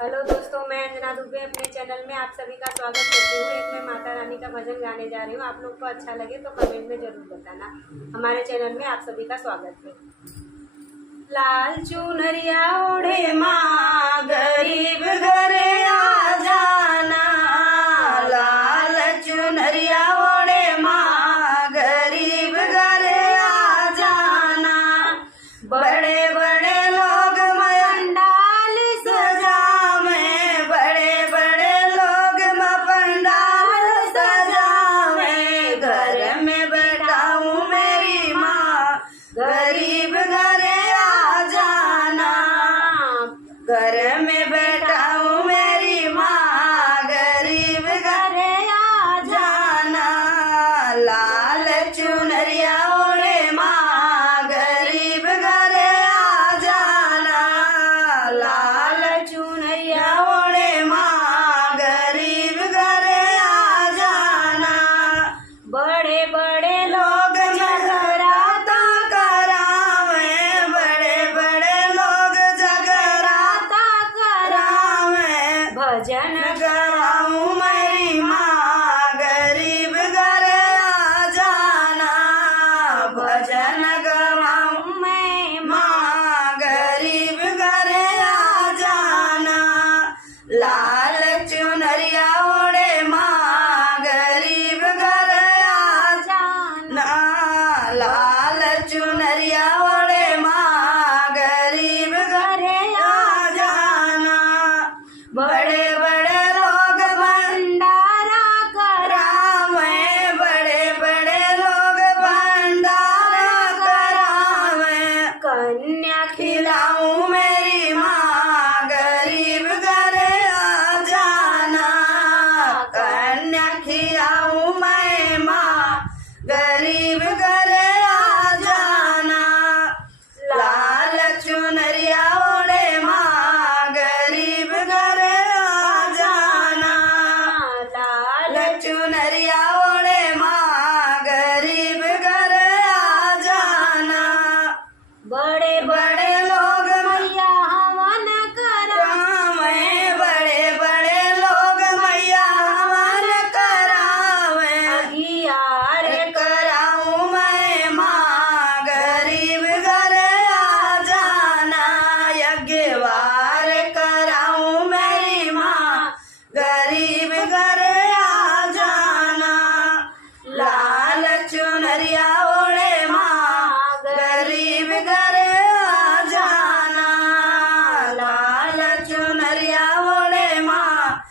Hello दोस्तों, मैं अंजना दुबे अपने चैनल में आप सभी का स्वागत करती हूँ। एक मैं माता रानी का भजन गाने जा रही हूँ। आप लोग को अच्छा लगे तो कमेंट में जरूर बताना। हमारे चैनल में आप सभी का स्वागत है। लाल चुनरिया ओढ़े माँ गरीब घरे आ जाना, लाल चुनरिया ओढ़े माँ गरीब घरे आ जाना। बड़े बड़े लोग पंडाल सजावे, बड़े बड़े लोग पंडाल सजावे। घर में बैठाऊं मेरी माँ गरीब घरे आ जाना, घर में बैठाऊं मेरी माँ गरीब घरे आ जाना। लाल चुनरिया ओढ़े माँ गरीब घरे आ जाना, लाल चुनरिया ओढ़े माँ गरीब घरे आ जाना। बड़े बड़े लोग जगराता करावे, बड़े बड़े लोग जगराता करावे। भजन कराऊं मेरी माँ गरीब घरे आ जाना, भजन कराऊं मैं माँ गरीब घरे आ जाना। लाल चुनरिया ओढ़े माँ गरीब घरे आ जाना, लाल चुनरिया ओढ़े माँ गरीब घरे आ जाना। बड़े बड़े लोग भंडारा करावे, बड़े बड़े लोग भंडारा करावे। कन्या खिलाऊं मेरी माँ गरीब घरे आ जाना, कन्या खिलाऊं मैं माँ गरीब घरे आ जाना। लाल चुनरिया ओढ़े माँ गरीब घरे आ जाना, लाल चुनरिया ओढ़े माँ गरीब घरे आ जाना। बड़े बड़े लोग मैया हवन करावे, बड़े बड़े लोग मैया हवन करावे। अगियार कराऊं मैं माँ गरीब घरे आ जाना, यज्ञवार कराऊं मेरी माँ गरीब घरे आ जाना। लाल चुनरिया ओढ़े माँ गरीब घरे आ जाना, लाल चुनरिया ओढ़े माँ